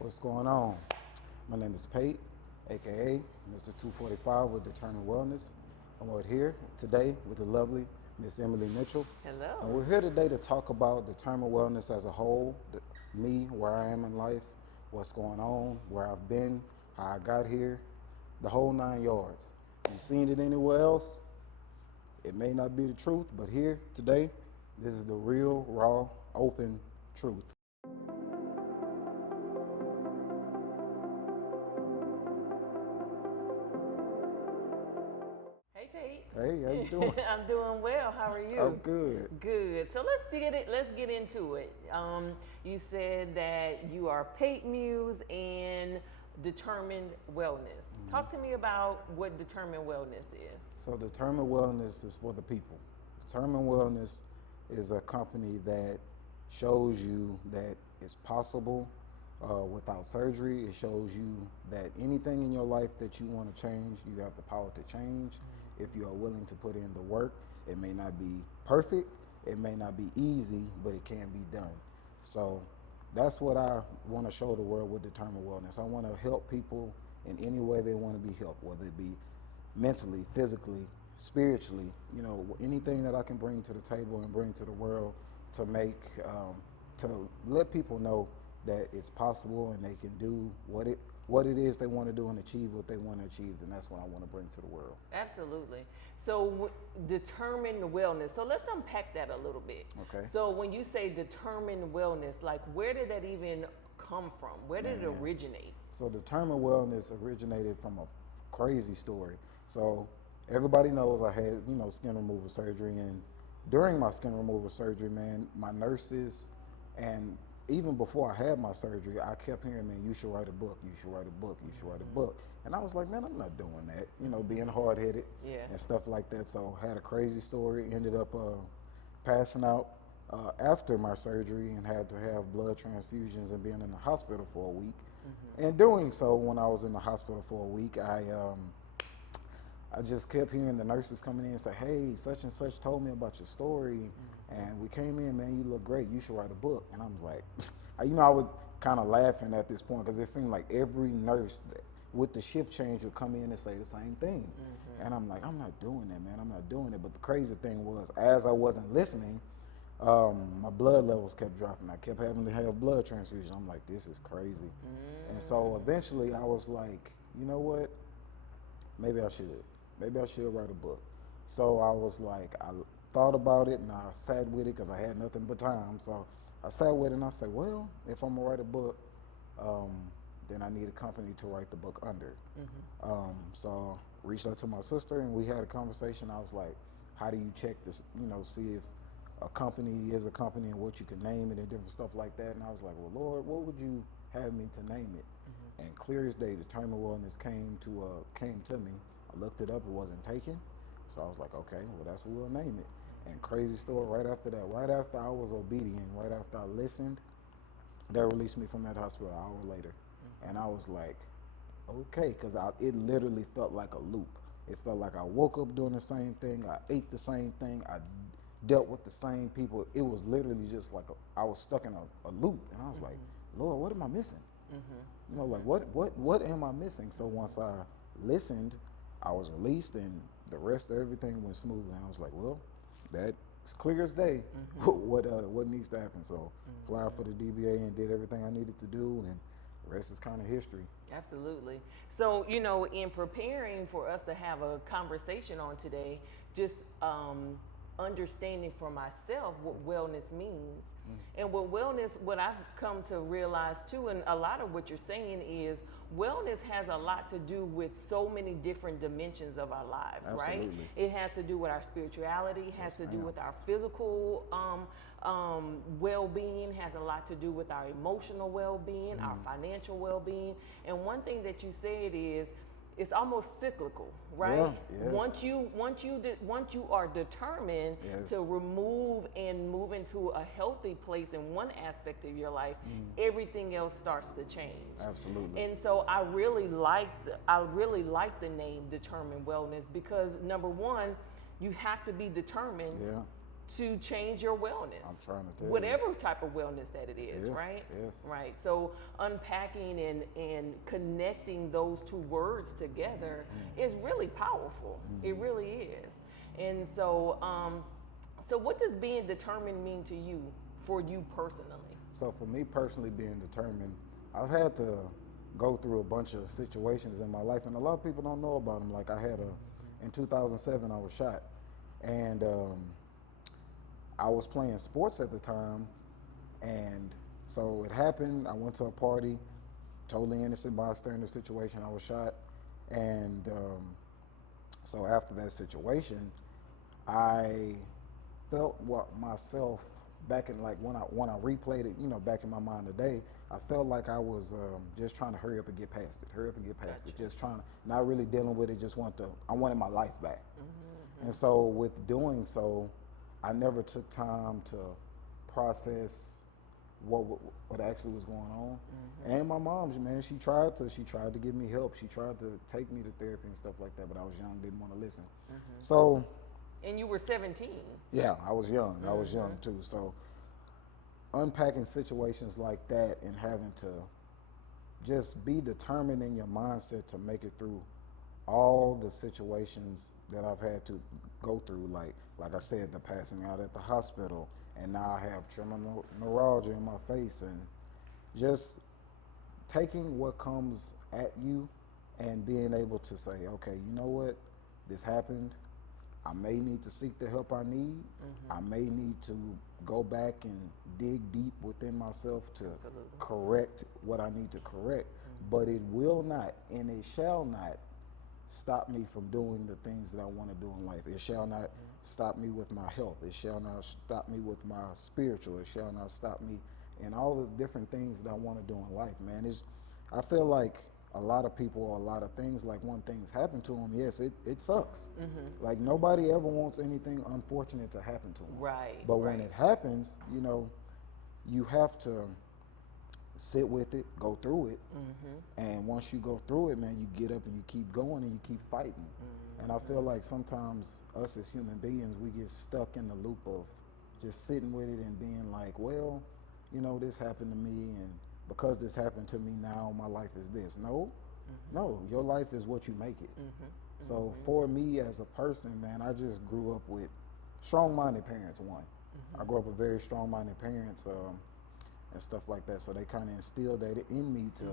What's going on? My name is Pate, aka Mr. 245 with Determined Wellness. And we're here today with the lovely Miss Emily Mitchell. Hello. And we're here today to talk about Determined Wellness as a whole, me, where I am in life, what's going on, where I've been, how I got here, the whole 9 yards. You seen it anywhere else? It may not be the truth, but here today, this is the real, raw, open truth. Hey, Pete. Hey, how you doing? I'm doing well. How are you? I'm good. Good. So let's get into it. You said that you are Pate Muse and Determined Wellness. Talk to me about what Determined Wellness is. So Determined Wellness is for the people. Determined Wellness is a company that shows you that it's possible without surgery. It shows you that anything in your life that you want to change, you have the power to change if you are willing to put in the work. It may not be perfect, it may not be easy, but it can be done. So that's what I want to show the world with Determined Wellness. I want to help people in any way they want to be helped, whether it be mentally, physically, spiritually, anything that I can bring to the table and bring to the world to make, to let people know that it's possible and they can do what it is they want to do and achieve what they want to achieve, then that's what I want to bring to the world. Absolutely. So Determined Wellness. So let's unpack that a little bit. Okay. So when you say Determined Wellness, like where did that even come from? Where did it originate? So Determined Wellness originated from a crazy story. So everybody knows I had, skin removal surgery, and during my skin removal surgery, man, my nurses, and even before I had my surgery, I kept hearing, man, you should write a book, you should write a book, you should write a book. And I was like, man, I'm not doing that, being hard-headed and stuff like that. So I had a crazy story, ended up passing out after my surgery and had to have blood transfusions and being in the hospital for a week. And doing so, when I was in the hospital for a week, I just kept hearing the nurses coming in and say, hey, such and such told me about your story, and we came in, man, you look great, you should write a book. And I was like, I was kind of laughing at this point because it seemed like every nurse with the shift change would come in and say the same thing. And I'm like, I'm not doing that, man, I'm not doing it. But the crazy thing was, as I wasn't listening, my blood levels kept dropping. I kept having to have blood transfusions. I'm like, this is crazy. And so eventually I was like, you know what? Maybe I should. Maybe I should write a book. So I was like, I thought about it and I sat with it because I had nothing but time. So I sat with it and I said, well, if I'm gonna write a book, then I need a company to write the book under. So I reached out to my sister and we had a conversation. I was like, how do you check this, see if a company is a company and what you can name it and different stuff like that. And I was like, well, Lord, what would you have me to name it? And clear as day, Determined Wellness came to me. I looked it up, it wasn't taken. So I was like, okay, well, that's what we'll name it. And crazy story, right after that, right after I was obedient, right after I listened, they released me from that hospital an hour later. And I was like, okay, because it literally felt like a loop. It felt like I woke up doing the same thing, I ate the same thing, I dealt with the same people. It was literally just like I was stuck in a loop. And I was like, Lord, what am I missing? Like what am I missing? So once I listened, I was released and the rest of everything went smoothly. And I was like, well, that's clear as day what needs to happen. So applied for the DBA and did everything I needed to do, and the rest is kind of history. Absolutely. So, in preparing for us to have a conversation on today, just understanding for myself what wellness means. And what I've come to realize too, and a lot of what you're saying is wellness has a lot to do with so many different dimensions of our lives, Absolutely. right? It has to do with our spirituality, has to do with our physical well-being, has a lot to do with our emotional well-being, our financial well-being. And one thing that you said is it's almost cyclical, right? Yeah, yes. Once you are determined to remove and move into a healthy place in one aspect of your life, everything else starts to change. Absolutely. And so I really like the name Determined Wellness because number one, you have to be determined to change your wellness. I'm trying to tell you. Whatever type of wellness that it is, Yes, right? yes. Right. So unpacking and connecting those two words together is really powerful. It really is. And so, so what does being determined mean to you, for you personally? So for me personally, being determined, I've had to go through a bunch of situations in my life, and a lot of people don't know about them. Like in 2007, I was shot, and I was playing sports at the time, and so it happened. I went to a party, totally innocent bystander situation. I was shot, and so after that situation, I felt myself back in, like, when I replayed it, back in my mind today, I felt like I was just trying to hurry up and get past it, just trying to, not really dealing with it, I wanted my life back. And so with doing so, I never took time to process what actually was going on. And my mom, man, she tried to give me help. She tried to take me to therapy and stuff like that, but I was young, didn't want to listen. So. And you were 17. Yeah, I was young. I was young too. So unpacking situations like that and having to just be determined in your mindset to make it through all the situations that I've had to go through, like I said, the passing out at the hospital, and now I have terminal neuralgia in my face, and just taking what comes at you and being able to say, okay, you know what, this happened. I may need to seek the help I need. I may need to go back and dig deep within myself to correct what I need to correct, but it will not and it shall not stop me from doing the things that I want to do in life. It shall not stop me with my health. It shall not stop me with my spiritual. It shall not stop me in all the different things that I want to do in life, man. I feel like a lot of people, or a lot of things, like when things happen to them, yes, it sucks. Like nobody ever wants anything unfortunate to happen to them. Right. But when it happens, you have to sit with it, go through it, and once you go through it, man, you get up and you keep going and you keep fighting. And I feel like sometimes us as human beings, we get stuck in the loop of just sitting with it and being like, well, this happened to me, and because this happened to me, now my life is this. No, your life is what you make it. So for me as a person, man, I just grew up with strong-minded parents, one. I grew up with very strong-minded parents and stuff like that. So they kind of instilled that in me to,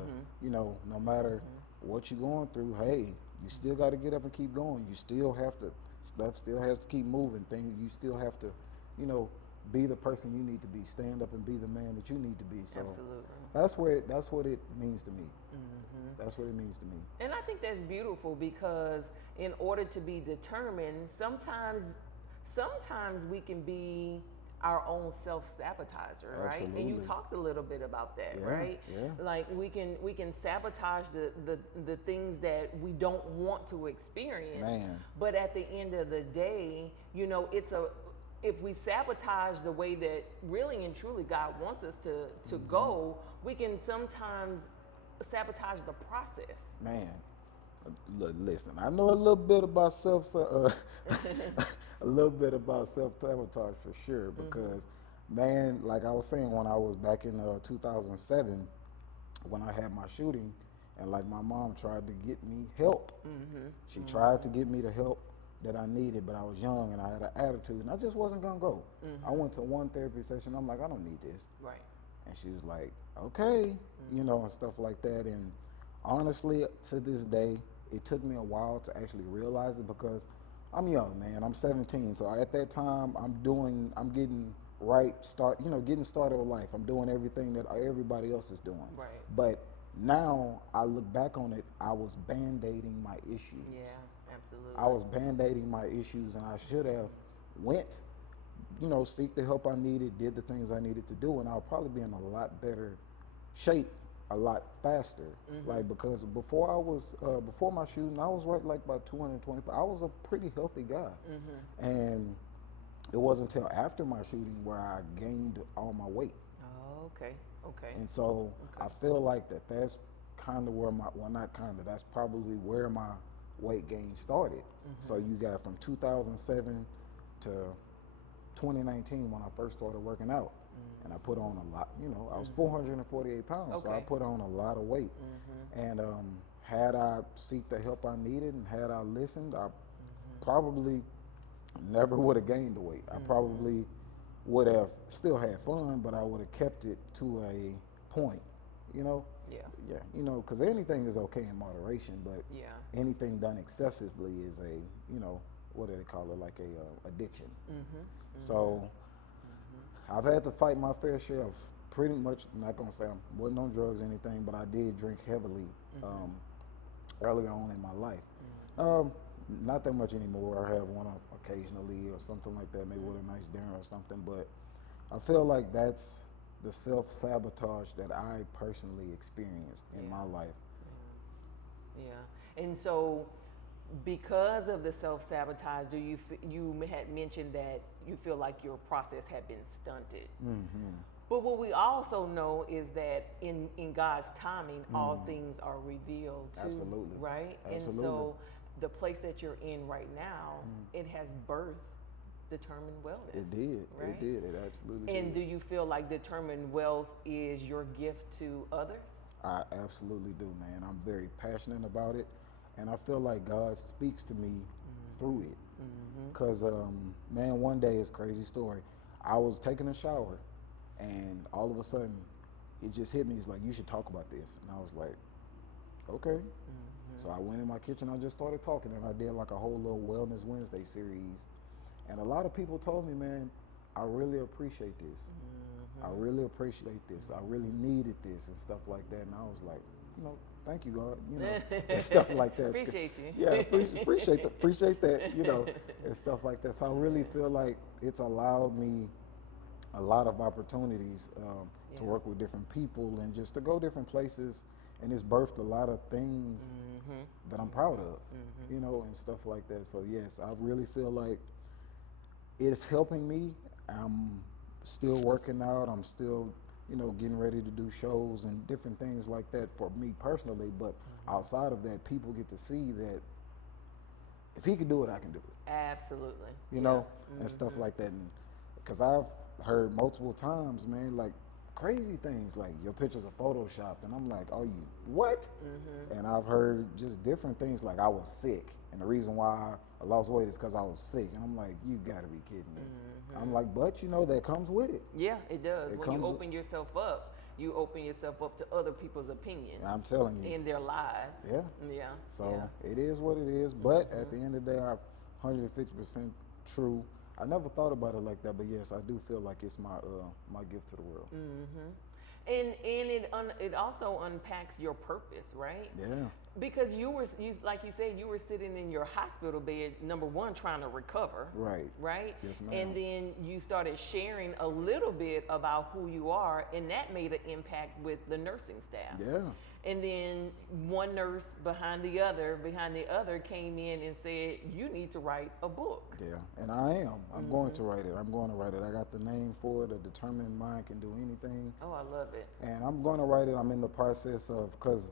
no matter what you're going through, hey, you still got to get up and keep going. You still have to, stuff still has to keep moving. You still have to, be the person you need to be. Stand up and be the man that you need to be. So Absolutely. that's what it means to me. That's what it means to me. And I think that's beautiful, because in order to be determined, sometimes we can be our own self-sabotager, right? Absolutely. And you talked a little bit about that, Yeah, right? yeah. Like we can sabotage the things that we don't want to experience. Man. But at the end of the day, if we sabotage the way that really and truly God wants us to go, we can sometimes sabotage the process. Man, listen, I know a little bit about a little bit about self-sabotage for sure, because man, like I was saying, when I was back in 2007, when I had my shooting, and like my mom tried to get me help. She tried to get me the help that I needed, but I was young and I had an attitude, and I just wasn't gonna go. I went to one therapy session. I'm like, I don't need this. Right. And she was like, okay, and stuff like that. And honestly, to this day, it took me a while to actually realize it, because I'm young, man. I'm 17, so at that time, I'm getting getting started with life. I'm doing everything that everybody else is doing. Right. But now I look back on it, I was band-aiding my issues. Yeah. Absolutely. I was band-aiding my issues, and I should have went, seek the help I needed, did the things I needed to do, and I'll probably be in a lot better shape a lot faster. Like, because before my shooting, I was right like about 220. I was a pretty healthy guy. And it wasn't until after my shooting where I gained all my weight. Oh, okay. And so I feel like that's kind of where that's probably where my weight gain started. So you got from 2007 to 2019 when I first started working out. And I put on a lot, you know, I was 448 pounds, so I put on a lot of weight. And had I seeked the help I needed and had I listened, I probably never would have gained the weight. I probably would have still had fun, but I would have kept it to a point, you know? Yeah, you know, because anything is okay in moderation, but anything done excessively is a, you know, what do they call it, like a addiction. So I've had to fight my fair share of pretty much, not gonna say I wasn't on drugs or anything, but I did drink heavily earlier on in my life. Not that much anymore. I have one occasionally or something like that, maybe with a nice dinner or something, but I feel like that's the self-sabotage that I personally experienced in my life. And so because of the self-sabotage, you had mentioned that you feel like your process had been stunted. But what we also know is that in God's timing, all things are revealed too. Absolutely. Right? Absolutely. And so the place that you're in right now, it has birthed determined wellness. It did. Right? It did. It absolutely did. And do you feel like determined wealth is your gift to others? I absolutely do, man. I'm very passionate about it, and I feel like God speaks to me through it. Because, man, one day, it's a crazy story. I was taking a shower, and all of a sudden, it just hit me. It's like, you should talk about this. And I was like, okay. So I went in my kitchen, I just started talking, and I did like a whole little Wellness Wednesday series. And a lot of people told me, man, I really appreciate this. I really appreciate this. I really needed this and stuff like that. And I was like, you know, thank you, God, you know, and stuff like that. Appreciate you. Yeah, appreciate that, you know, and stuff like that. So I really feel like it's allowed me a lot of opportunities to work with different people and just to go different places. And it's birthed a lot of things that I'm proud of, you know, and stuff like that. So yes, I really feel like it's helping me. I'm still working out. I'm still, you know, getting ready to do shows and different things like that for me personally. But outside of that, people get to see that if he can do it, I can do it. Absolutely. You know, and stuff like that. And because I've heard multiple times, man, like crazy things like your pictures are photoshopped, and I'm like, oh, you what? And I've heard just different things like I was sick, and the reason why I lost weight is because I was sick, and I'm like, you gotta be kidding me. I'm like, but you know, that comes with it. Yeah, it does. When you open yourself up, you open yourself up to other people's opinions. I'm telling you. In their lives. Yeah. So it is what it is, but at the end of the day, I'm 150% true. I never thought about it like that, but yes, I do feel like it's my my gift to the world. And it also unpacks your purpose, right? Yeah. Because you like you said, you were sitting in your hospital bed, number one, trying to recover. Right. Yes, ma'am. And then you started sharing a little bit about who you are, and that made an impact with the nursing staff. Yeah. And then one nurse behind the other came in and said, you need to write a book. Yeah, and I am. I'm going to write it. I got the name for it, A Determined Mind Can Do Anything. Oh, I love it. And I'm going to write it. I'm in the process of, because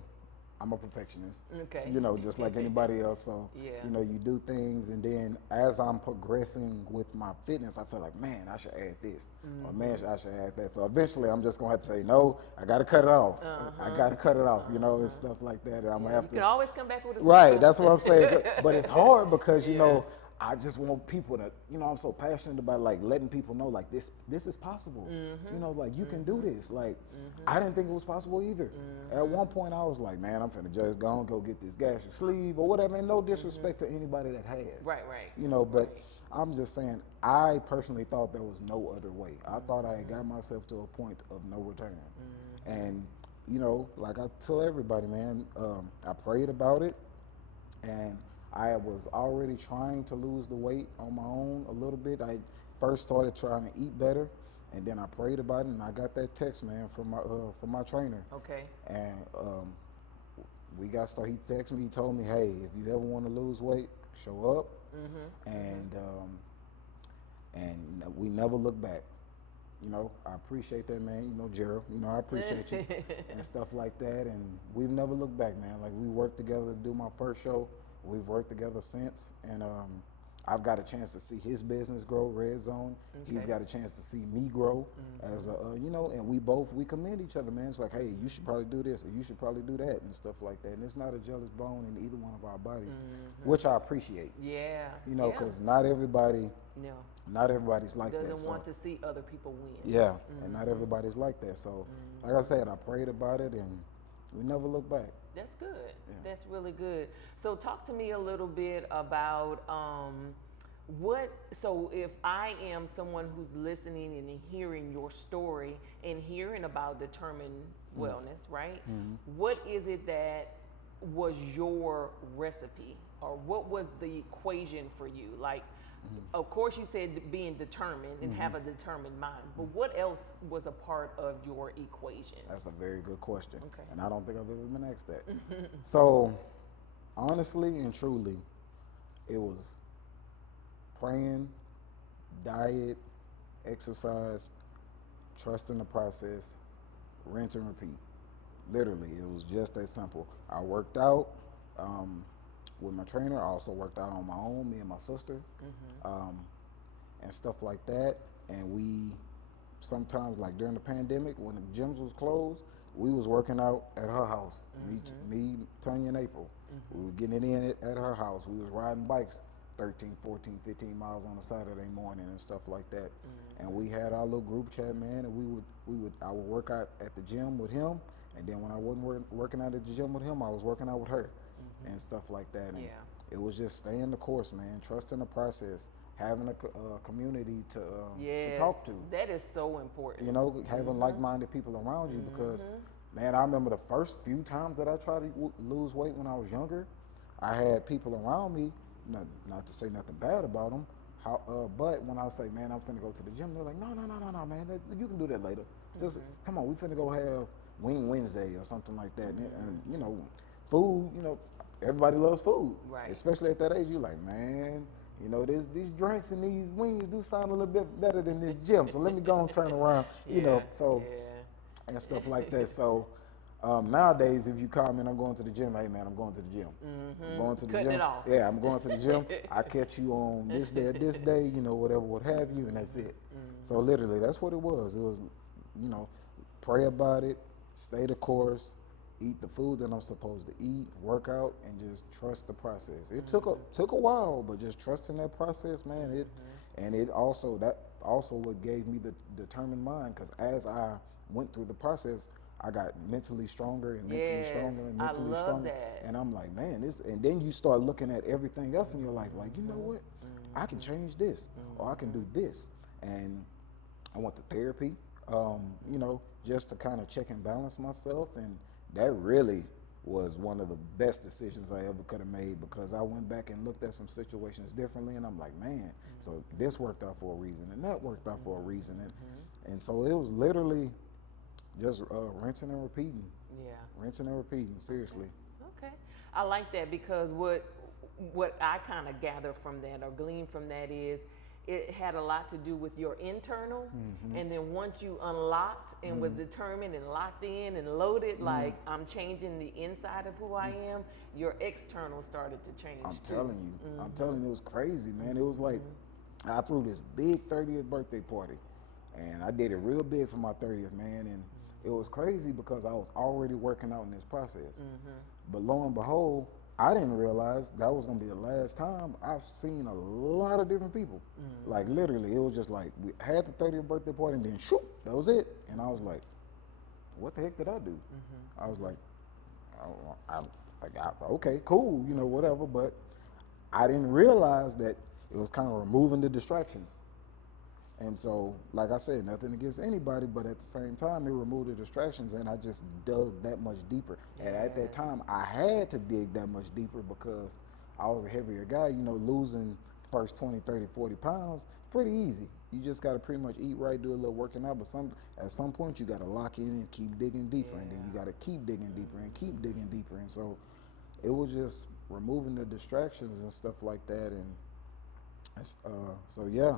I'm a perfectionist. Okay. You know, just like anybody else. So, you know, you do things, and then as I'm progressing with my fitness, I feel like, man, I should add this. Or man, I should add that. So eventually I'm just going to have to say, no, I got to cut it off. I got to cut it off, you know, and stuff like that. And I'm going to have to. You can always come back with a Right, that's what I'm saying. But it's hard because, you know, I just want people to, you know, I'm so passionate about like letting people know like this is possible. You know, like you can do this. Like I didn't think it was possible either. At one point I was like, man, I'm finna just go get this gastric sleeve or whatever. And no disrespect to anybody that has. Right. You know, but I'm just saying, I personally thought there was no other way. I thought I had got myself to a point of no return. And, you know, like I tell everybody, man, I prayed about it, and I was already trying to lose the weight on my own a little bit. I first started trying to eat better, and then I prayed about it, and I got that text, man, from my trainer. Okay. And we got started. He texted me. He told me, hey, if you ever want to lose weight, show up, and we never look back. You know, I appreciate that, man. You know, Gerald, you know, I appreciate you and stuff like that. And we've never looked back, man. Like we worked together to do my first show. We've worked together since, and I've got a chance to see his business grow, Red Zone. He's Okay. got a chance to see me grow as a, you know, and we commend each other, man. It's like, hey, you should probably do this, or you should probably do that, and stuff like that. And it's not a jealous bone in either one of our bodies, which I appreciate. Yeah. You know, yeah. because not everybody's like that. Doesn't So want to see other people win. yeah, and not everybody's like that. So, like I said, I prayed about it, and we never look back. That's good. Yeah. That's really good. So talk to me a little bit about so if I am someone who's listening and hearing your story and hearing about determined wellness, right? What is it that was your recipe, or what was the equation for you? Like, of course you said being determined and have a determined mind, but what else was a part of your equation? That's a very good question. Okay. And I don't think I've ever been asked that. So, honestly and truly, it was praying, diet, exercise, trusting the process, rinse and repeat. Literally, it was just that simple. I worked out with my trainer. I also worked out on my own, me and my sister, and stuff like that. And we sometimes, like during the pandemic, when the gyms was closed, we was working out at her house. Me, Tanya, and April. We were getting it in at her house. We was riding bikes 13, 14, 15 miles on a Saturday morning and stuff like that. And we had our little group chat, man, and I would work out at the gym with him, and then when I wasn't working out at the gym with him, I was working out with her and stuff like that. And it was just staying the course, man, trusting the process, having a community to talk to. That is so important. You know, having like-minded people around you, because, man, I remember the first few times that I tried to lose weight when I was younger, I had people around me, not to say nothing bad about them, but when I say, man, I'm finna go to the gym, they're like, no, man, you can do that later. Just come on, we finna go have Wing Wednesday or something like that. And you know, food, you know, everybody loves food, Right. Especially at that age. You're like, man, you know, these drinks and these wings do sound a little bit better than this gym, so let me go and turn around, you know, so and stuff like that. So nowadays, if you call me and I'm going to the gym, hey man, I'm going to the gym. I'm going to the Cutting gym. it off. Yeah, I'm going to the gym. I catch you on this day, you know, whatever, what have you, and that's it. So literally, that's what it was. It was, you know, pray about it, stay the course, eat the food that I'm supposed to eat, work out, and just trust the process. It took a while, but just trusting that process, man. That also what gave me the determined mind, because as I went through the process, I got mentally stronger and mentally stronger and mentally I love stronger. that. And I'm like, man, and then you start looking at everything else in your life, like, you know what? I can change this, or I can do this. And I went to therapy, you know, just to kind of check and balance myself. And that really was one of the best decisions I ever could have made, because I went back and looked at some situations differently, and I'm like, man, so this worked out for a reason, and that worked out for a reason. And so it was literally just rinsing and repeating. Yeah. Rinsing and repeating, seriously. Okay. I like that, because what I kind of gather from that, or glean from that, is it had a lot to do with your internal, and then once you unlocked and was determined and locked in and loaded, like, I'm changing the inside of who I am, your external started to change. I'm too. telling you, it was crazy, man. It was like, I threw this big 30th birthday party, and I did it real big for my 30th, man, and it was crazy because I was already working out in this process. But lo and behold, I didn't realize that was gonna be the last time I've seen a lot of different people. Like literally, it was just like, we had the 30th birthday party and then shoot, that was it. And I was like, what the heck did I do? I was like, okay, cool, you know, whatever. But I didn't realize that it was kind of removing the distractions. And so, like I said, nothing against anybody, but at the same time, it removed the distractions, and I just dug that much deeper. And at that time, I had to dig that much deeper because I was a heavier guy. You know, losing first 20, 30, 40 pounds, pretty easy. You just got to pretty much eat right, do a little working out, but at some point, you got to lock in and keep digging deeper, and then you got to keep digging deeper and keep digging deeper. And so it was just removing the distractions and stuff like that. And so, yeah.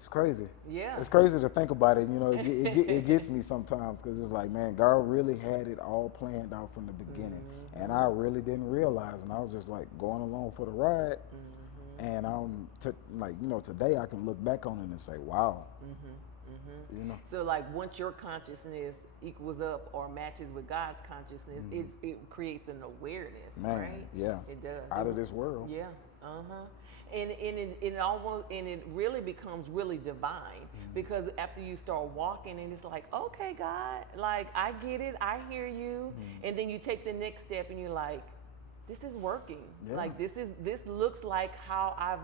It's crazy. Yeah. It's crazy to think about it. You know, it gets me sometimes, because it's like, man, God really had it all planned out from the beginning. And I really didn't realize. And I was just like going along for the ride. And like, you know, today I can look back on it and say, wow, you know. So like once your consciousness equals up or matches with God's consciousness, it creates an awareness, Man, right? yeah. It does. Out of this world. Yeah. And it really becomes really divine because after you start walking and it's like, okay, God, like I get it, I hear you, and then you take the next step and you're like, this is working. Yeah. Like this looks like how I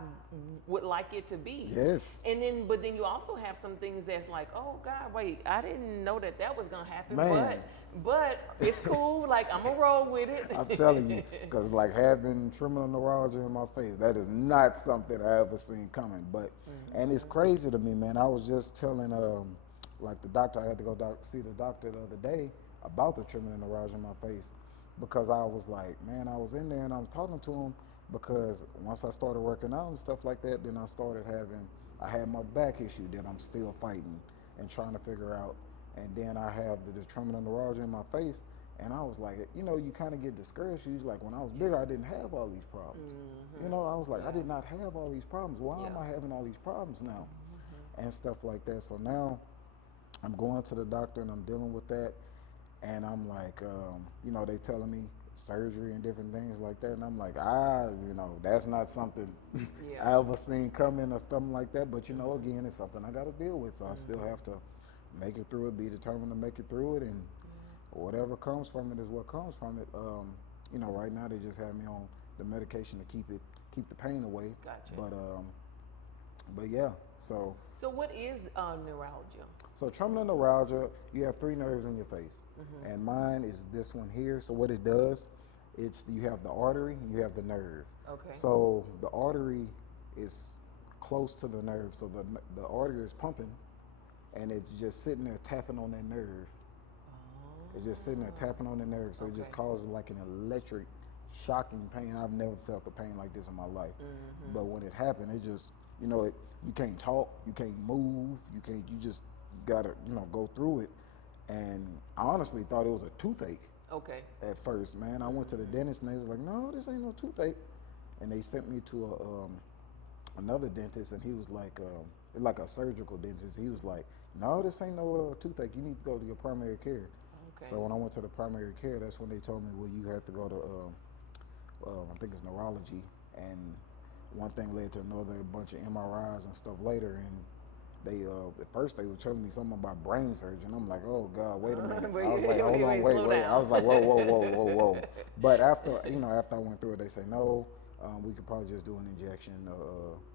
would like it to be. Yes. And then, but then you also have some things that's like, oh God, wait, I didn't know that was gonna happen. Man. But it's cool. Like I'm gonna roll with it. I'm telling you, because like having terminal neuralgia in my face, that is not something I ever seen coming. But and it's crazy to me, man. I was just telling like the doctor, I had to go see the doctor the other day about the terminal neuralgia in my face. Because I was like, man, I was in there and I was talking to him because once I started working out and stuff like that, then I had my back issue that I'm still fighting and trying to figure out. And then I have the terminal neuralgia in my face. And I was like, you know, you kind of get discouraged. Usually, like when I was bigger, I didn't have all these problems. You know, I was like, I did not have all these problems. Why am I having all these problems now? And stuff like that. So now I'm going to the doctor and I'm dealing with that. And I'm like, you know, they telling me surgery and different things like that. And I'm like, you know, that's not something I ever seen coming or something like that. But, you know, again, it's something I got to deal with. So I still have to make it through it, be determined to make it through it. And whatever comes from it is what comes from it. You know, right now they just have me on the medication to keep the pain away. Gotcha. But yeah, so. So what is neuralgia? So terminal neuralgia, you have 3 nerves in your face, and mine is this one here. So what it does, you have the artery, you have the nerve. Okay. So the artery is close to the nerve, so the artery is pumping, and it's just sitting there tapping on that nerve. It's just sitting there tapping on the nerve, so it just causes like an electric, shocking pain. I've never felt a pain like this in my life, but when it happened, it just, you know, you can't talk, you can't move, you just gotta, you know, go through it. And I honestly thought it was a toothache. Okay. At first, man. I went to the dentist and they was like, no, this ain't no toothache. And they sent me to another dentist, and he was like a surgical dentist. He was like, no, this ain't no toothache. You need to go to your primary care. Okay. So when I went to the primary care, that's when they told me, well, you have to go to, I think it's neurology. And one thing led to another, a bunch of MRIs and stuff later, and they at first they were telling me something about brain surgery, and I'm like, oh God, wait a minute. I was like, hold on, wait. I was like, whoa. But after I went through it, they say no, we could probably just do an injection,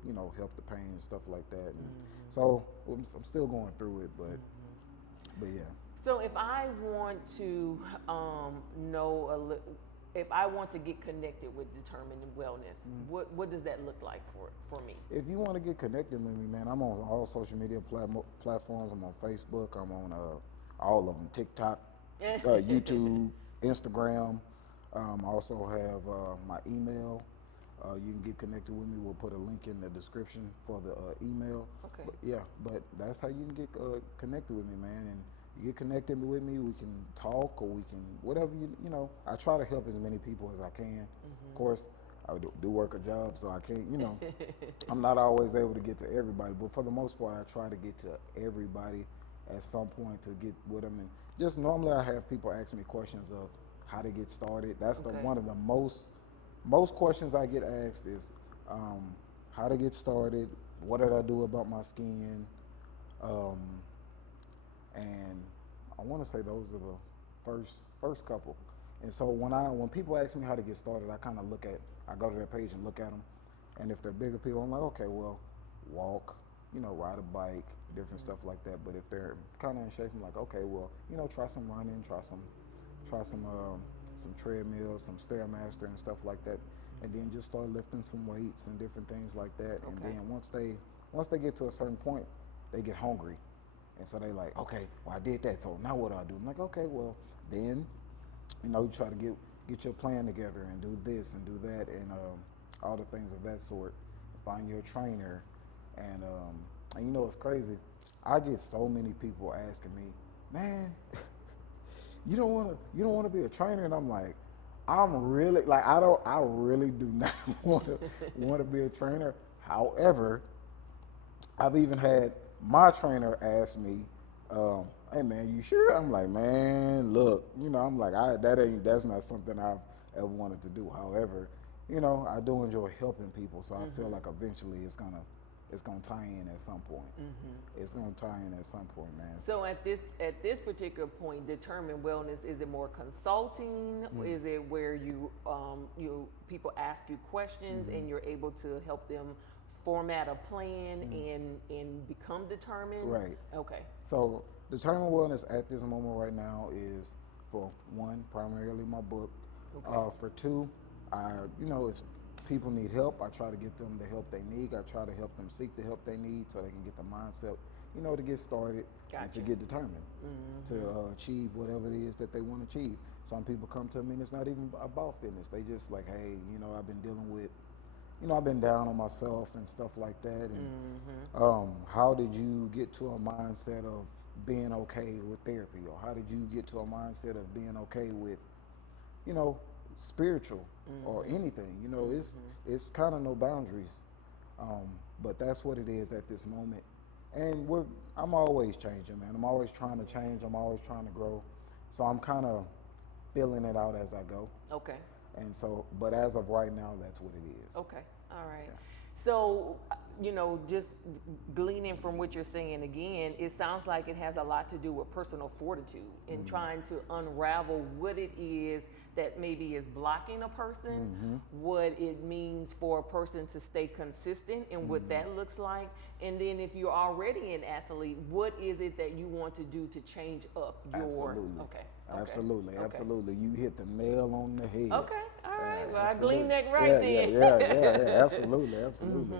you know, help the pain and stuff like that. And so I'm still going through it, but yeah. So if I want to know if I want to get connected with Determined Wellness, what does that look like for me? If you want to get connected with me, man, I'm on all social media platforms. I'm on Facebook. I'm on all of them, TikTok, YouTube, Instagram. I also have my email. You can get connected with me. We'll put a link in the description for the email. Okay. But that's how you can get connected with me, man. And you get connected with me, we can talk, or we can, whatever, you know, I try to help as many people as I can. Of course, I do work a job, so I can't, you know, I'm not always able to get to everybody, but for the most part, I try to get to everybody at some point to get with them. And just normally I have people ask me questions of how to get started. That's one of the most questions I get asked is how to get started, what did I do about my skin, and I want to say those are the first couple. And so when people ask me how to get started, I go to their page and look at them. And if they're bigger people, I'm like, okay, well, walk, you know, ride a bike, different stuff like that. But if they're kind of in shape, I'm like, okay, well, you know, try some running, try some treadmills, some Stairmaster and stuff like that. And then just start lifting some weights and different things like that. And then once they get to a certain point, they get hungry. And so they like, okay, well, I did that, so now what do I do? I'm like, okay, well, then, you know, you try to get your plan together and do this and do that and all the things of that sort. Find your trainer. And you know, it's crazy. I get so many people asking me, man, you don't want to be a trainer? And I'm like, I'm really like I really do not want to be a trainer. However, I've even had my trainer ask me, "Hey man, you sure?" I'm like, "Man, look, I'm like, that's not something I've ever wanted to do." However, I do enjoy helping people, so I feel like eventually it's gonna tie in at some point. It's gonna tie in at some point, man. So at this particular point, determine wellness, is it more consulting? Is it where people ask you questions and you're able to help them format a plan and become determined? Right. Okay. So determined wellness at this moment right now is, for one, primarily my book. Okay. For two, if people need help, I try to get them the help they need. I try to help them seek the help they need so they can get the mindset, to get started and to Gotcha. get determined to achieve whatever it is that they want to achieve. Some people come to me and it's not even about fitness. They just like, hey, I've been dealing with, I've been down on myself and stuff like that. And how did you get to a mindset of being okay with therapy? Or how did you get to a mindset of being okay with, spiritual or anything? It's kind of no boundaries. But that's what it is at this moment. And I'm always changing, man. I'm always trying to change. I'm always trying to grow. So I'm kind of filling it out as I go. Okay. And so, but as of right now, that's what it is. Okay. All right. Yeah. So, just gleaning from what you're saying again, it sounds like it has a lot to do with personal fortitude and trying to unravel what it is that maybe is blocking a person, what it means for a person to stay consistent and what that looks like. And then if you're already an athlete, what is it that you want to do to change up your... Absolutely. Okay. Absolutely. Okay. Absolutely. You hit the nail on the head. Okay. All right. Well, Absolutely. I gleaned that right then. Yeah. Absolutely. Absolutely.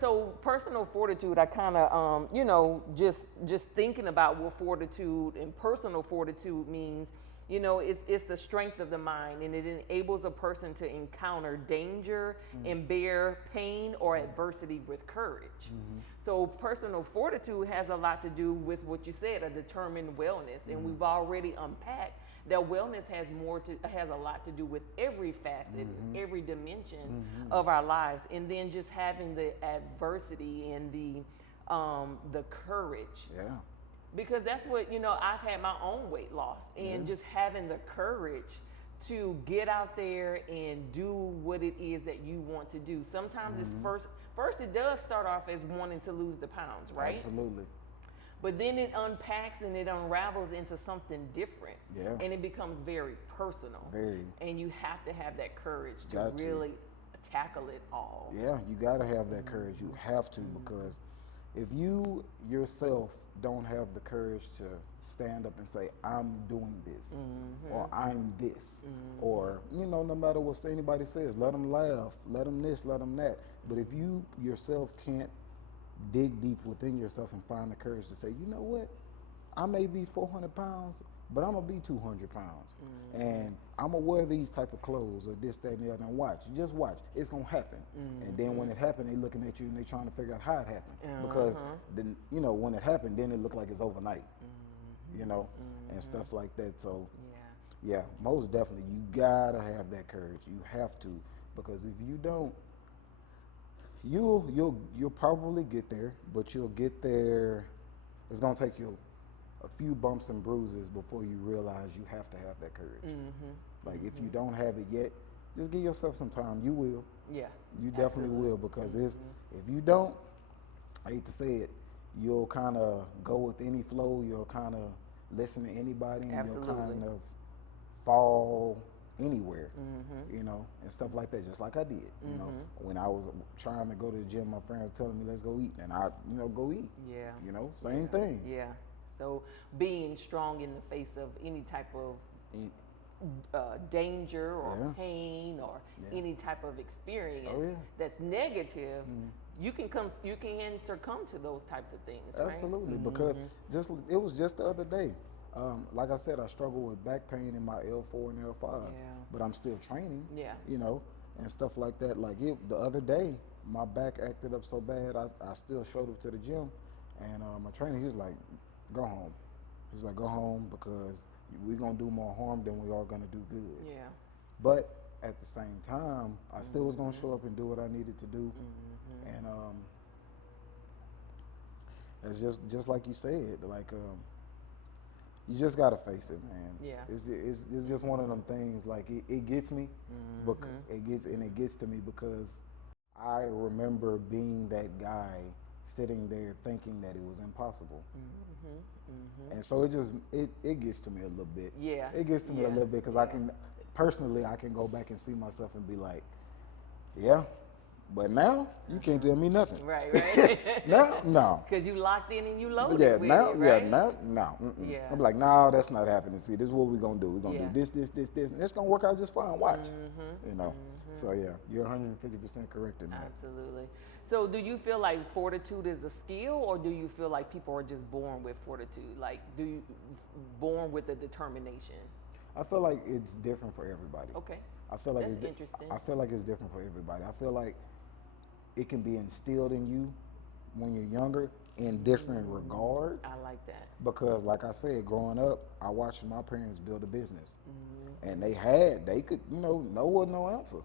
So personal fortitude, I kind of, just thinking about what fortitude and personal fortitude means, it's the strength of the mind, and it enables a person to encounter danger and bear pain or adversity with courage. So personal fortitude has a lot to do with what you said, a determined wellness, and we've already unpacked that wellness has a lot to do with every facet, every dimension of our lives, and then just having the adversity and the courage. Yeah. Because that's what, I've had my own weight loss, and just having the courage to get out there and do what it is that you want to do. Sometimes it's first it does start off as wanting to lose the pounds, right? Absolutely. But then it unpacks and it unravels into something different. Yeah. And it becomes very personal. Very. And you have to have that courage to really tackle it all. Yeah, you got to have that courage. You have to, because if you yourself don't have the courage to stand up and say, I'm doing this, or I'm this, or, no matter what anybody says, let them laugh, let them this, let them that. But if you yourself can't dig deep within yourself and find the courage to say, you know what, I may be 400 pounds, but I'm gonna be 200 pounds, and I'm gonna wear these type of clothes or this, that, and the other, and just watch, it's gonna happen. And then when it happened, they looking at you and they trying to figure out how it happened, because then, when it happened, then it looked like it's overnight, and stuff like that. So yeah, most definitely, you gotta have that courage. You have to, because if you don't, you'll probably get there, but you'll get there. It's gonna take you a few bumps and bruises before you realize you have to have that courage. Like if you don't have it yet, just give yourself some time. You will. Yeah. You definitely will, because if you don't, I hate to say it, you'll kind of go with any flow. You'll kind of listen to anybody, and you'll kind of fall anywhere, and stuff like that, just like I did. When I was trying to go to the gym, my friends were telling me, let's go eat, and I, go eat. Yeah. Same thing. Yeah. So being strong in the face of any type of danger or pain or any type of experience that's negative, you can succumb to those types of things, right? Absolutely, because it was just the other day. Like I said, I struggle with back pain in my L4 and L5, but I'm still training, and stuff like that. Like the other day, my back acted up so bad, I still showed up to the gym, and my trainer, he was like, go home. He's like, go home, because we're going to do more harm than we are going to do good. Yeah. But at the same time, I still was gonna show up and do what I needed to do. And it's just like you said, like you just gotta face it, man. Yeah. It's just one of them things. Like it gets me, but it gets to me because I remember being that guy sitting there thinking that it was impossible. And so it gets to me a little bit. Yeah. It gets to me a little bit because I can go back and see myself and be like, yeah, but now you can't tell me nothing. Right. Now, no. Because you locked in and you loaded Yeah, with now, it, right? no. Yeah. I'm like, no, that's not happening. See, this is what we're gonna do. We're gonna Yeah. do this, and it's gonna work out just fine. Watch, you know. So yeah, you're 150% correct in that. Absolutely. So do you feel like fortitude is a skill, or do you feel like people are just born with fortitude? Like, born with a determination? I feel like it's different for everybody. Okay. I feel like That's interesting. I feel like it's different for everybody. I feel like it can be instilled in you when you're younger in different regards. I like that. Because like I said, growing up, I watched my parents build a business. And they could, no was no answer.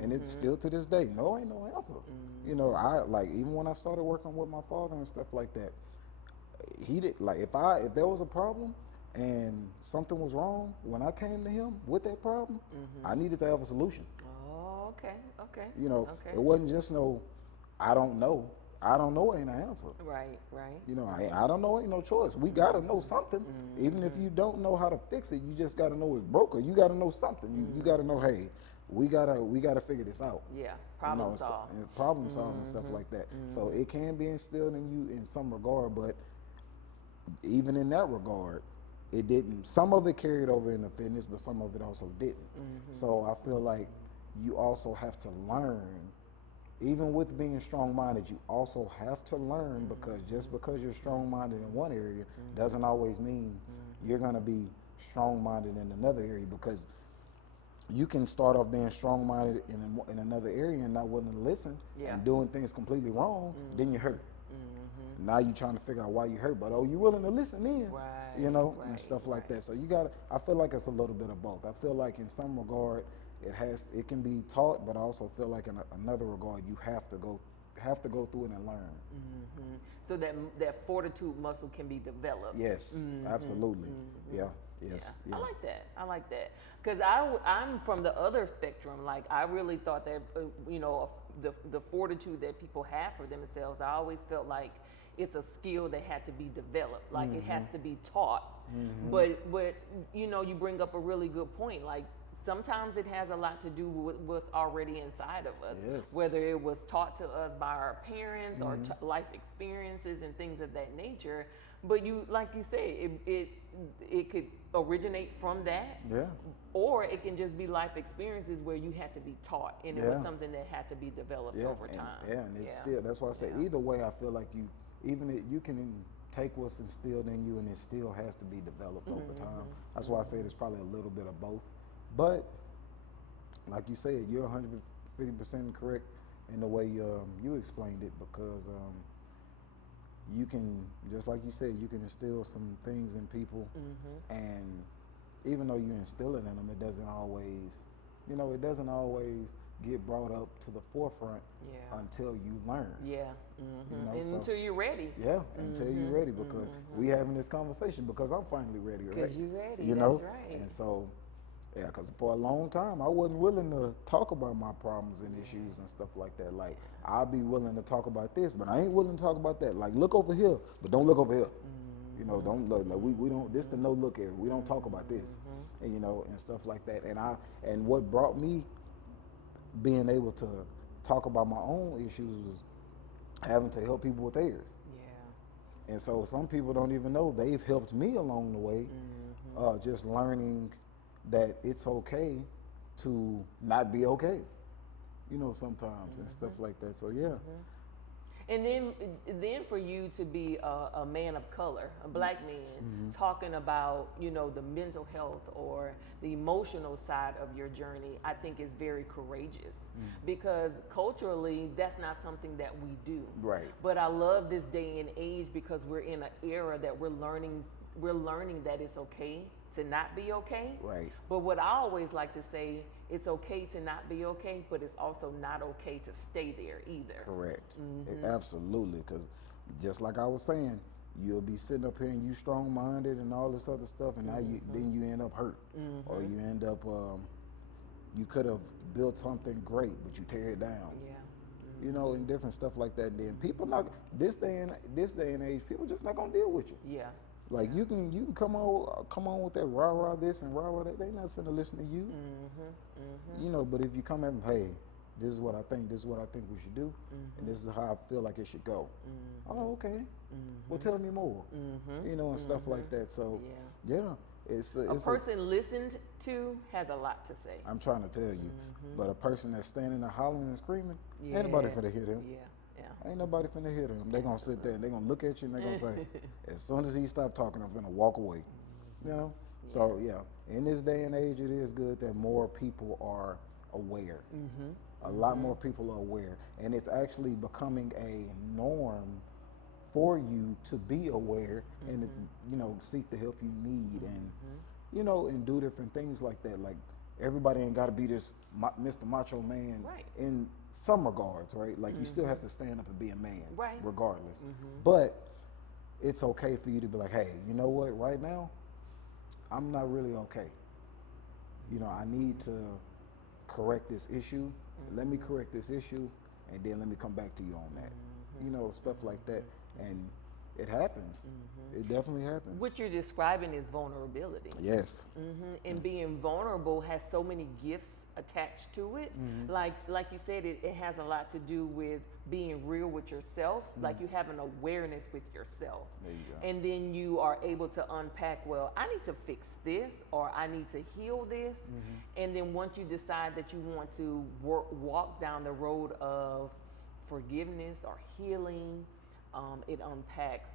And it's still to this day, no ain't no answer. You know, I like, even when I started working with my father and stuff like that, he did, like, if there was a problem and something was wrong, when I came to him with that problem, I needed to have a solution. Oh, okay. You know, Okay. it wasn't just I don't know. I don't know ain't an answer. Right. You know, I don't know ain't no choice. We gotta know something. Even if you don't know how to fix it, you just gotta know it's broken. You gotta know something. You gotta know, hey, we gotta figure this out. Yeah. Problem solve. And problem solving and stuff like that. So it can be instilled in you in some regard, but even in that regard, it didn't. Some of it carried over into fitness, but some of it also didn't. So I feel like you also have to learn. Even with being strong-minded, you also have to learn, because just because you're strong-minded in one area doesn't always mean you're going to be strong-minded in another area, because you can start off being strong-minded in another area and not willing to listen and doing things completely wrong, then you hurt. Now you're trying to figure out why you hurt, but you're willing to listen in, and stuff like that. So I feel like it's a little bit of both. I feel like in some regard, it can be taught, but I also feel like in another regard, you have to go through it and learn. So that fortitude muscle can be developed. Yes, absolutely. Yeah. Yes. I like that. Because I'm from the other spectrum. Like, I really thought that, the fortitude that people have for themselves, I always felt like it's a skill that had to be developed. Like, it has to be taught. But you bring up a really good point. Like, sometimes it has a lot to do with what's already inside of us, whether it was taught to us by our parents or life experiences and things of that nature. But like you say, it could originate from that, or it can just be life experiences where you had to be taught, and it was something that had to be developed over time. And it's still, that's why I say either way, I feel like you can take what's instilled in you, and it still has to be developed over time. That's why I say it's probably a little bit of both. But like you said, you're 150% correct in the way you explained it, because you can, just like you said, you can instill some things in people, and even though you instill it in them, it doesn't always get brought up to the forefront until you learn. Until you're ready. Until you're ready, because we having this conversation because I'm finally ready, right? Because you're ready, that's right. And so, because for a long time, I wasn't willing to talk about my problems and issues and stuff like that. Like, I'll be willing to talk about this, but I ain't willing to talk about that. Like, look over here, but don't look over here. Don't look. Like, we don't. This the no look area. We don't talk about this, and and stuff like that. And what brought me being able to talk about my own issues was having to help people with theirs. And so some people don't even know they've helped me along the way, just learning that it's okay to not be okay, sometimes and stuff like that. So And then for you to be a man of color, a black man, talking about, the mental health or the emotional side of your journey, I think is very courageous, because culturally, that's not something that we do. Right. But I love this day and age, because we're in an era that we're learning that it's okay to not be okay. Right. But what I always like to say, it's okay to not be okay, but it's also not okay to stay there either. Correct. Absolutely. Because just like I was saying, you'll be sitting up here and you strong-minded and all this other stuff, and now then you end up hurt, or you end up you could have built something great, but you tear it down. Yeah. You know, and different stuff like that. Then people not this day and age, people just not gonna deal with you. Yeah. Like you can come on with that rah this and rah that. They not finna listen to you. You know, but if you come in, hey, this is what I think. This is what I think we should do, and this is how I feel like it should go. Oh, okay. Well, tell me more. You know, and stuff like that. So, yeah, it's a person listened to has a lot to say. I'm trying to tell you, but a person that's standing there hollering and screaming, ain't nobody finna hear them. Ain't nobody finna hear them. They gonna sit there and they gonna look at you and they gonna say, as soon as he stopped talking, I'm finna walk away. You know. So yeah, in this day and age, it is good that more people are aware. A lot more people are aware, and it's actually becoming a norm for you to be aware and you know, seek the help you need, and you know, and do different things like that. Like everybody ain't got to be this Mr. Macho Man in some regards, right? Like you still have to stand up and be a man, regardless. But it's okay for you to be like, hey, you know what? Right now, I'm not really okay. You know, I need to correct this issue. Let me correct this issue, and then let me come back to you on that. You know, stuff like that. And it happens. It definitely happens. What you're describing is vulnerability. Yes. And being vulnerable has so many gifts attached to it. Like you said, it has a lot to do with being real with yourself. Like you have an awareness with yourself. There you go. And then you are able to unpack, well, I need to fix this, or I need to heal this. And then once you decide that you want to walk down the road of forgiveness or healing, it unpacks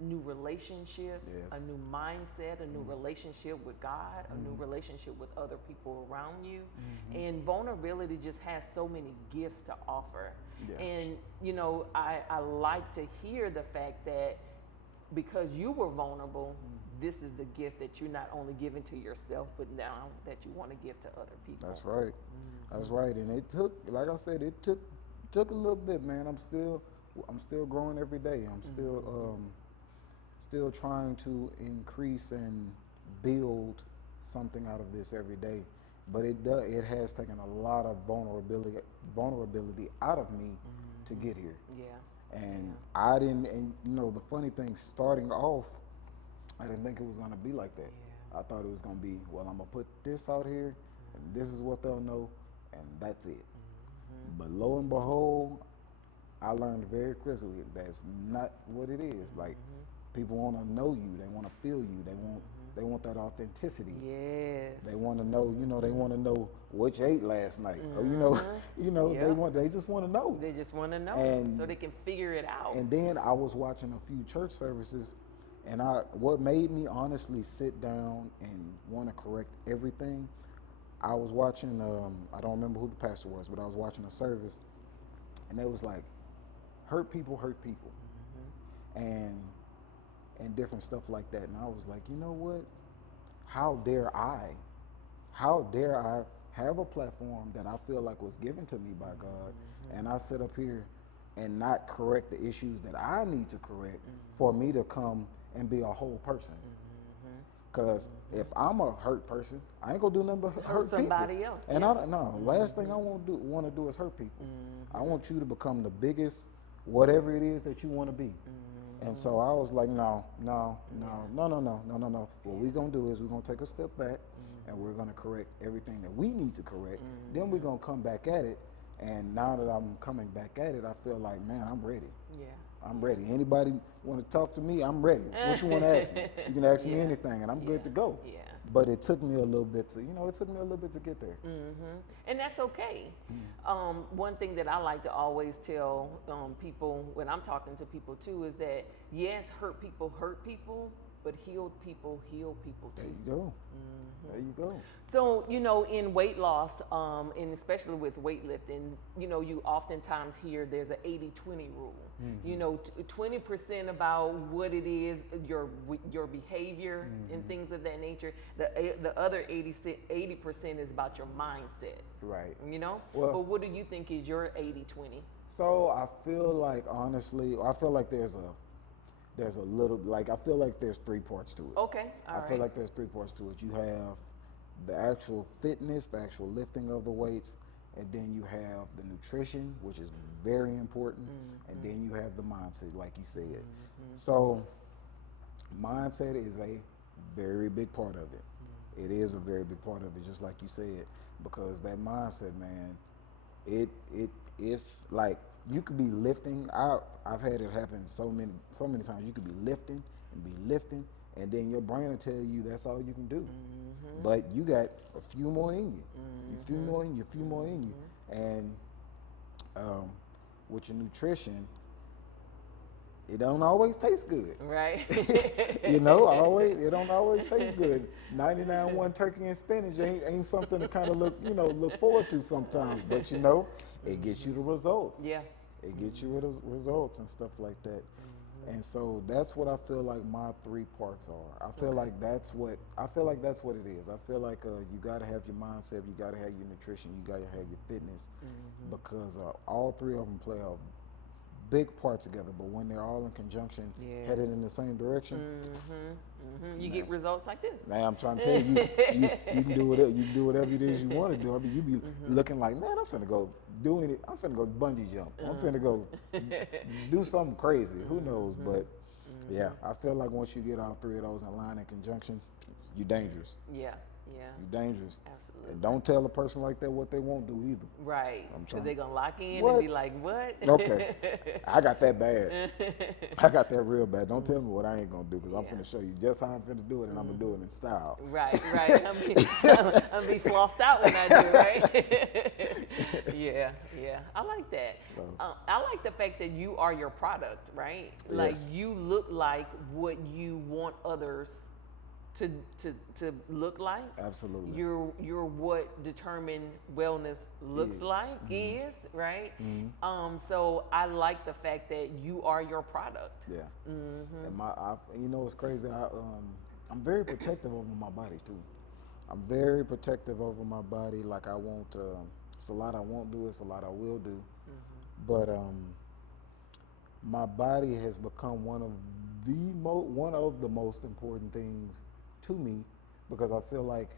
new relationships, a new mindset, a new relationship with God, a new relationship with other people around you. And vulnerability just has so many gifts to offer. And, you know, I like to hear the fact that because you were vulnerable, this is the gift that you're not only giving to yourself, but now that you want to give to other people. That's right. That's right. And it took, like I said, it took a little bit, man. I'm still growing every day. I'm still trying to increase and build something out of this every day. But it has taken a lot of vulnerability out of me to get here. And I didn't, and you know, the funny thing, starting off, I didn't think it was gonna be like that. I thought it was gonna be, well, I'm gonna put this out here, and this is what they'll know, and that's it. But lo and behold, I learned very quickly that's not what it is. Like people want to know you, they want to feel you, they want that authenticity. They want to know, you know, they want to know what you ate last night, or they just want to know. They just want to know, so they can figure it out. And then I was watching a few church services, and what made me honestly sit down and want to correct everything. I was watching, I don't remember who the pastor was, but I was watching a service, and it was like, hurt people, and different stuff like that. And I was like, you know what? How dare I have a platform that I feel like was given to me by God, and I sit up here and not correct the issues that I need to correct for me to come and be a whole person. Because if I'm a hurt person, I ain't gonna do nothing but hurt somebody people. else. And last thing I want to do is hurt people. I want you to become the biggest, whatever it is that you want to be. And so I was like, no. What we're gonna do is we're gonna take a step back, and we're gonna correct everything that we need to correct. Then we're gonna come back at it. And now that I'm coming back at it, I feel like, man, I'm ready. I'm ready. Anybody want to talk to me? I'm ready. What you want to ask me? You can ask me anything, and I'm good to go. But it took me a little bit to, get there. And that's okay. One thing that I like to always tell people when I'm talking to people too is that yes, hurt people, but healed people heal people There too. you go. There you go. So, in weight loss, and especially with weightlifting, you oftentimes hear there's an 80-20 rule. 20% about what it is, your behavior and things of that nature. The other 80% is about your mindset. Right. Well, but what do you think is your 80-20? So I feel like, honestly, I feel like there's a little, like, I feel like there's three parts to it. Okay, all right. I feel like there's three parts to it. You have the actual fitness, the actual lifting of the weights, and then you have the nutrition, which is very important, and then you have the mindset, like you said. So mindset is a very big part of it. It is a very big part of it, just like you said, because that mindset, man, it's like you could be lifting. I've had it happen so many times. You could be lifting, and then your brain will tell you that's all you can do. But you got a few more in you. A few more in you. And with your nutrition, it don't always taste good. Right. It don't always taste good. 99-1 turkey and spinach ain't something to kind of look forward to sometimes. But it gets you the results. Yeah. It gets you the results and stuff like that. And so that's what I feel like my three parts are. I feel like that's what it is. I feel like you gotta have your mindset, you gotta have your nutrition, you gotta have your fitness, because all three of them play a big part together. But when they're all in conjunction, headed in the same direction, you get results like this. Man, I'm trying to tell you, you can do whatever it is you want to do. I mean, you be looking like, man, I'm finna go bungee jump. I'm finna go do something crazy. Who knows? But yeah, I feel like once you get all three of those in line in conjunction, you're dangerous. Yeah. You're dangerous. Absolutely. And don't tell a person like that what they won't do either. Right. Because they're going to lock in What? and be like, what? Okay. I got that bad. I got that real bad. Don't tell me what I ain't going to do, because I'm finna show you just how I'm finna do it, and I'm going to do it in style. Right. I'm be flossed out when I do it, right? Yeah. I like that. So. I like the fact that you are your product, right? Like, Yes. you look like what you want others to look like. Absolutely. You're what determined wellness looks like, is, right? So I like the fact that you are your product. Yeah. And it's crazy. I'm very protective over my body too. I'm very protective over my body. Like, I won't. It's a lot I won't do. It's a lot I will do. But my body has become one of the most important things to me, because I feel like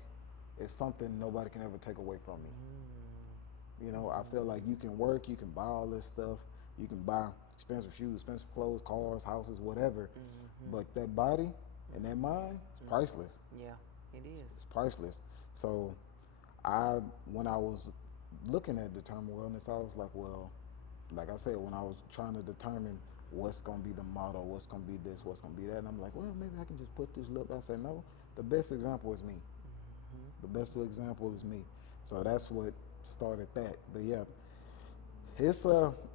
it's something nobody can ever take away from me. I feel like you can work, you can buy all this stuff, you can buy expensive shoes, expensive clothes, cars, houses, whatever, but that body and that mind is priceless. Yeah, it is. It's priceless. So when I was looking at determined wellness, I was like, well, like I said, when I was trying to determine what's going to be the motto, what's going to be this, what's going to be that, and I'm like, well, maybe I can just put this look. I said, no, the best example is me. The best example is me. So that's what started that. But yeah,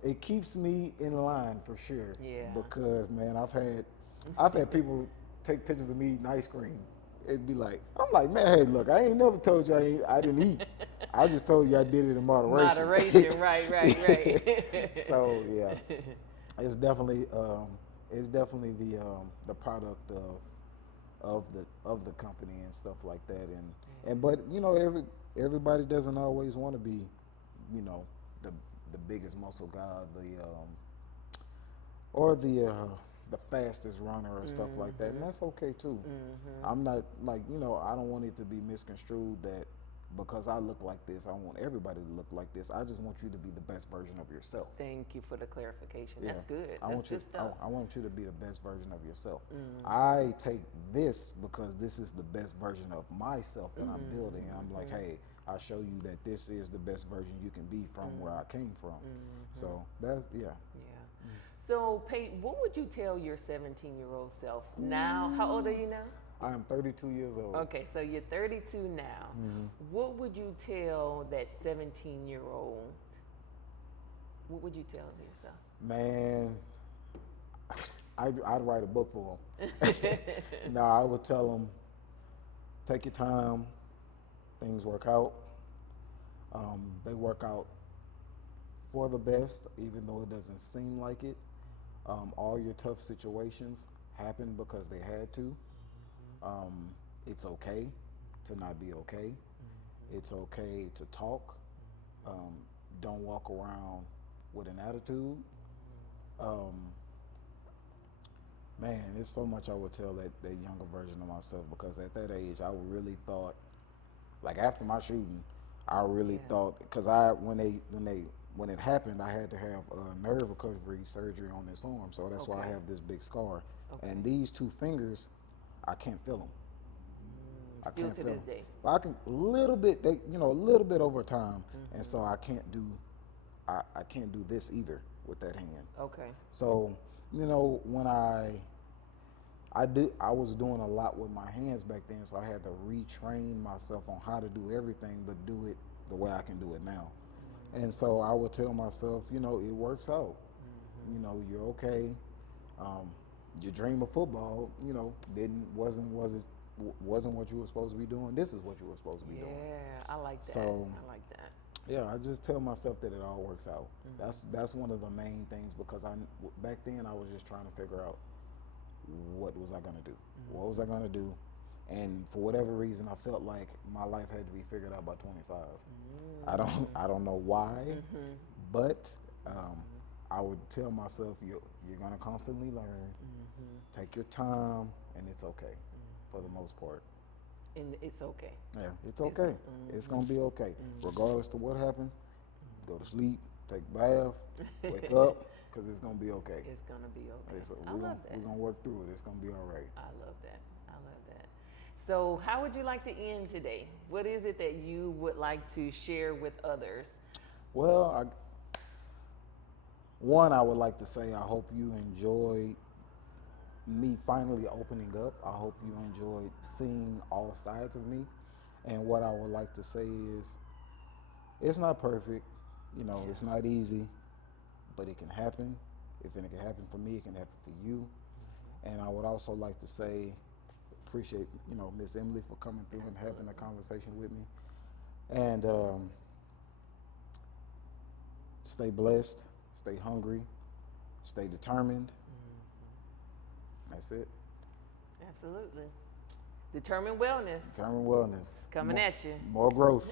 it keeps me in line for sure. Yeah. Because, man, I've had people take pictures of me eating ice cream. It'd be like, I'm like, man, hey, look, I ain't never told you I didn't eat. I just told you I did it in moderation. Moderation, right. So yeah, it's definitely the product of the company and stuff like that. But everybody doesn't always want to be, the biggest muscle guy, or the fastest runner or stuff like that, and that's okay too. I'm not like, I don't want it to be misconstrued that because I look like this, I want everybody to look like this. I just want you to be the best version of yourself. Thank you for the clarification. Yeah. That's good. I want you to be the best version of yourself. I take this because this is the best version of myself that I'm building. I'm like, hey, I show you that this is the best version you can be from where I came from. So that's Yeah. So, Peyton, what would you tell your 17-year-old self now? How old are you now? I am 32 years old. Okay, so you're 32 now. What would you tell that 17-year-old? What would you tell yourself? Man, I'd write a book for them. No, I would tell them, take your time. Things work out. They work out for the best, even though it doesn't seem like it. All your tough situations happen because they had to. It's okay to not be okay. It's okay to talk. Don't walk around with an attitude. Man, there's so much I would tell that younger version of myself, because at that age, I really thought, like after my shooting, I really thought, because when it happened, I had to have a nerve recovery surgery on this arm, so that's why I have this big scar. And these two fingers, I can't feel them. I Still can't to feel this them. day. I can a little bit, a little bit over time, and so I can't do this either with that hand. Okay. So, when I was doing a lot with my hands back then, so I had to retrain myself on how to do everything, but do it the way I can do it now. And so I would tell myself, it works out. You're okay. Your dream of football, wasn't what you were supposed to be doing. This is what you were supposed to be doing. Yeah, I like that. So, I like that. Yeah, I just tell myself that it all works out. That's one of the main things, because back then I was just trying to figure out what was I gonna do. What was I gonna do? And for whatever reason, I felt like my life had to be figured out by 25. I don't know why, but I would tell myself, you're gonna constantly learn. Take your time, and it's okay for the most part. And it's okay. Yeah, it's okay. It's gonna be okay, regardless to what happens. Go to sleep, take a bath, wake up, because it's gonna be okay. It's gonna be okay. So I love that. we're gonna work through it. It's gonna be all right. I love that. I love that. So, how would you like to end today? What is it that you would like to share with others? Well, I would like to say I hope you enjoyed me finally opening up. I hope you enjoyed seeing all sides of me. And what I would like to say is, it's not perfect. It's not easy, but it can happen. If it can happen for me, it can happen for you. And I would also like to say, appreciate, Miss Emily for coming through and having a conversation with me. And stay blessed, stay hungry, stay determined. That's it. Absolutely. Determined Wellness. Determined Wellness. It's coming at you. More growth.